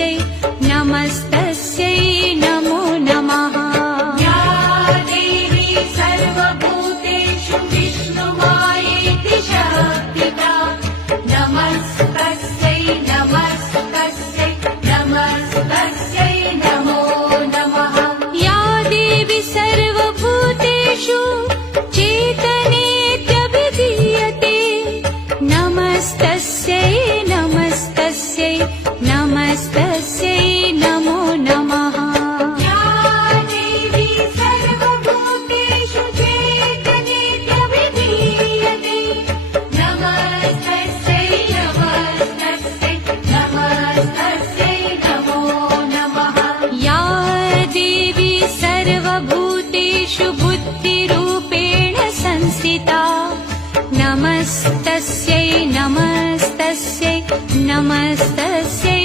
नमस्तस्यै नमस्तस्यै नमो नमः। या देवी सर्वभूतेषु विष्णुमायेति शक्तिदा नमस्तस्यै नमस्तस्यै नमस्तस्यै नमो नमः। या देवी सर्वभूतेषु चेतनेत्यभिधीयते नमस्तस्यै नमस्तस्यै नमस्तस्यै नमो नमः। या देवी सर्वभूतेषु चेतनेत्यभिधीयते नमस्तस्यै नमस्तस्यै नमस्तस्यै नमो नमः। या देवी सर्वभूतेषु बुद्धिरूपेण संस्थिता नमस्तस्यै नमस्तस्यै नमस्तस्यै